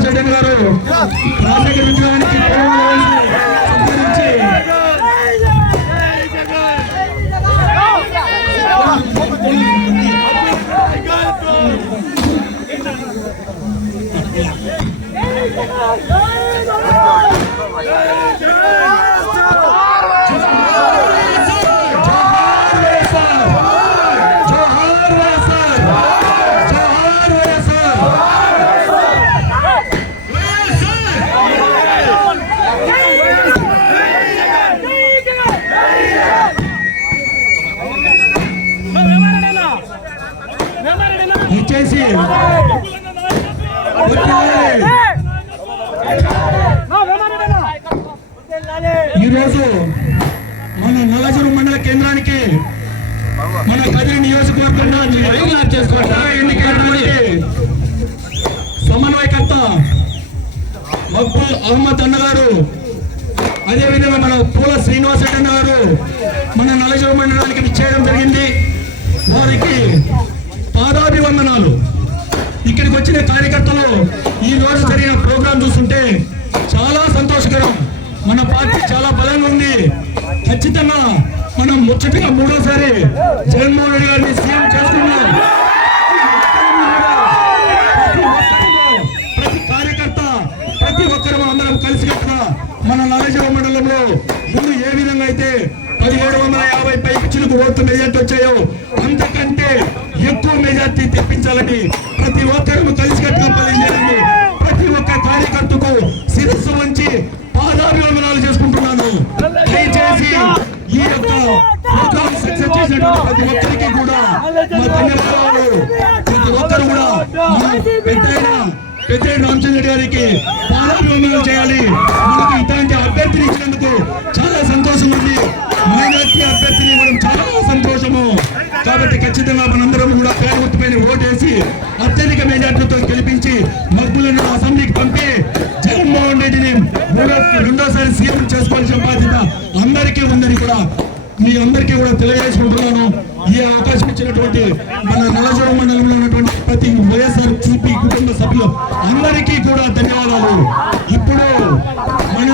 అదేవిధంగా గారు. రాజశేఖర విగ్రహానికి పూలమాల ఇచ్చేసి. ఈరోజు మన నల్లజరు మండల కేంద్రానికి మన కదిరి నియోజకవర్గంలో ఎన్నికైనటువంటి సమన్వయకర్త మక్బుల్ అహ్మద్ అన్న గారు అదేవిధంగా మన పూల శ్రీనివాస్ రెడ్డి అన్న గారు మన నల్లజరు మండలానికి విచ్చేయడం జరిగింది. వారికి ఇక్కడికి వచ్చిన కార్యకర్తలు ఈ రోజు జరిగిన ప్రోగ్రాం చూస్తుంటే చాలా సంతోషకరం. మన పార్టీ చాలా బలంగా ఉంది. ఖచ్చితంగా మనం ముచ్చటగా మూడోసారి జగన్మోహన్ రెడ్డి గారిని సీఎం చేస్తున్నాం. ప్రతి కార్యకర్త ప్రతి ఒక్కరు అందరం కలిసికట్టుగా మన నలజీవ మండలంలో ముందు ఏ విధంగా అయితే పదిహేడు వందల యాభై పైకి చిలుకు ఓట్లు మెజార్టీ వచ్చాయో అంతకంటే ఎక్కువ మెజార్టీ తెప్పించాలని ప్రోగ్రామ్ సక్సెస్ చేసినటువంటి ప్రతి ఒక్కరికి కూడా మా ధన్యవాదాలు. ప్రతి ఒక్కరు కూడా పెద్దయిన పెద్దయిన రామచంద్ర గారికి చేయాలి. మనకు ఇట్లాంటి అభ్యర్థిని ఇచ్చినందుకు చాలా సంతోషం ఉంది. మైనార్టీ అభ్యర్థిని ఇవ్వడం చాలా సంతోషము. కాబట్టి ఖచ్చితంగా మనందరం కూడా పేరు గుర్తుపైన ఓటేసి అత్యధిక మెజార్టీతో గెలిపించి మగ్గులను అసెంబ్లీకి పంపి జగన్మోహన్ రెడ్డిని రెండోసారి సీఎం చేసుకోవాల్సిన బాధ్యత అందరికీ ఉందని కూడా మీ అందరికీ కూడా తెలియజేసుకుంటున్నాను. ఈ అవకాశం ఇచ్చినటువంటి మన నల్లజోడ మండలంలో ఉన్నటువంటి ప్రతి వైఎస్ఆర్ సిపి కుటుంబ సభ్యులు అందరికీ కూడా ధన్యవాదాలు. ఇప్పుడు మన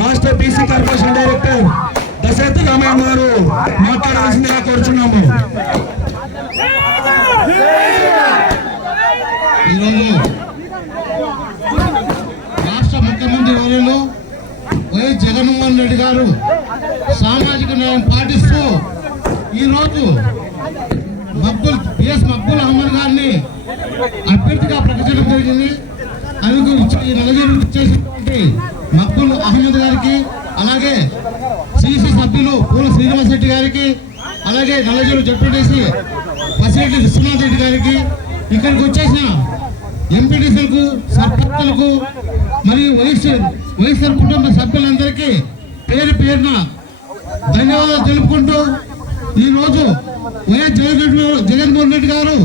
రాష్ట్ర BC corporation director Dasaratha Ramaiah garu మాట్లాడాల్సిందిగా కోరుచున్నాము. ఈరోజు రాష్ట్ర ముఖ్యమంత్రి వర్యులు జగన్మోహన్ రెడ్డి గారు సామాజిక న్యాయం పాటిస్తూ ఈరోజు మక్బుల్ పిఎస్ మక్బుల్ అహ్మద్ గారిని అభ్యర్థిగా ప్రకటించడం జరిగింది. అందుకు ఈ నలుగురు ఇచ్చేసినటువంటి మక్బుల్ అహ్మద్ గారికి అలాగే సిసి సభ్యులు పూల శ్రీనివాస్ రెడ్డి గారికి అలాగే నలుగురు జడ్పీటీసీ పసిరెడ్డి విశ్వనాథ్ రెడ్డి గారికి ఇక్కడికి వచ్చేసిన ఎంపీటీసీలకు సర్పంచులకు మరియు వైఎస్ఆర్ వైఎస్ఆర్ కుటుంబ సభ్యులందరికీ పేరు పేరున ధన్యవాదాలు తెలుపుకుంటూ ఈరోజు వైఎస్ జగన్ జగన్మోహన్ రెడ్డి గారు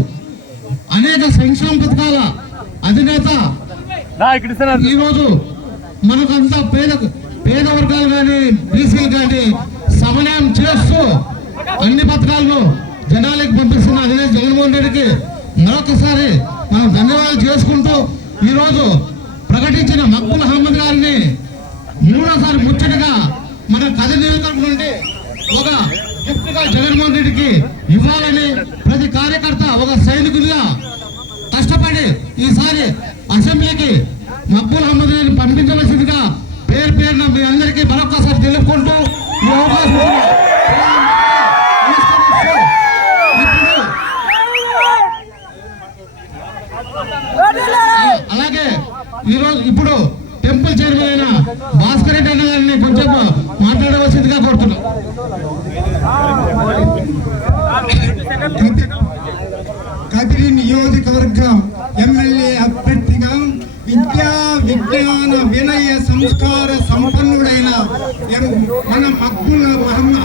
అనేక సంక్షేమ పథకాల అధినేత ఈరోజు మనకంతా పేద పేద వర్గాలు కానీ బీసీలు కానీ సమన్వయం చేస్తూ అన్ని పథకాలను జనాలకు పంపిస్తున్న అధినేత జగన్మోహన్ రెడ్డికి మరొకసారి మనం ధన్యవాదాలు చేసుకుంటూ ఈరోజు ప్రకటించిన మక్బుల్ అహ్మద్ గారిని మూడోసారి ముచ్చటగా మన కథ నియోజకవర్గం నుండి ఒక గిఫ్ట్గా జగన్మోహన్ రెడ్డికి ఇవ్వాలని ప్రతి కార్యకర్త ఒక సైనికులుగా కష్టపడి ఈసారి అసెంబ్లీకి మక్బుల్ అహ్మద్ గారిని పంపించవలసిందిగా పేరు పేరున మీ అందరికీ మరొకసారి తెలుపుకుంటూ ఈ అవకాశం ఇచ్చిన నమస్కరిస్తూ ఇప్పుడు అలాగే ఈరోజు ఇప్పుడు టెంపుల్ చైర్మన్ అయిన భాస్కర్ రెడ్డి అన్న గారిని కొంచెం మాట్లాడవలసిందిగా కోరుతున్నాం. కదిరి నియోజకవర్గం ఎమ్మెల్యే అభ్యర్థిగా విద్యా విజ్ఞాన వినయ సంస్కార సంపన్నుడైన మన మక్బుల్ మహమ్-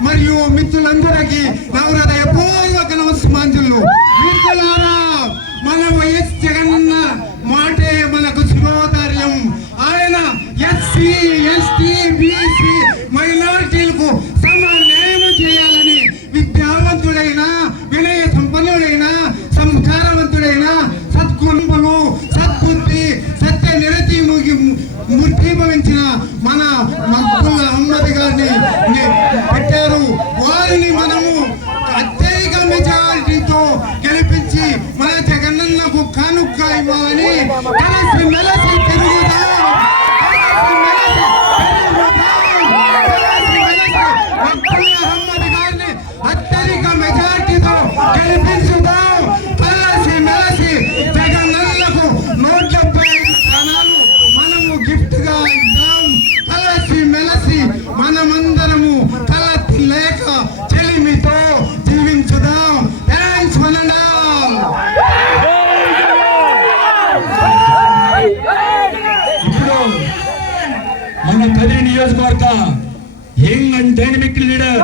మరియు మిత్రులందరికీ నా హృదయపూర్వక నమస్మాంజులు మిత్రులారా మన వైఎస్ జగనన్న మాటే మనకు శిరోధార్యం ఆయన ఎస్సీ ఎస్టీ బీసీ మైనారిటీలకు న్యాయం చేయాలని విద్యావంతుడైన వినయ సంపన్నుడైన సంస్కారవంతుడైన సద్గుణములు సద్బుద్ధి సత్య నిరతి మూర్తిభవించిన మన మక్కుల అహ్మద్ గారిని ని- పెట్టారు వారిని మనము అత్యధిక మెజారిటీతో గెలిపించి మన జగనన్నకు కానుక ఇవ్వాలని మన కదిరి నియోజకవర్గ యంగ్ అండ్ డైనమిక్ లీడర్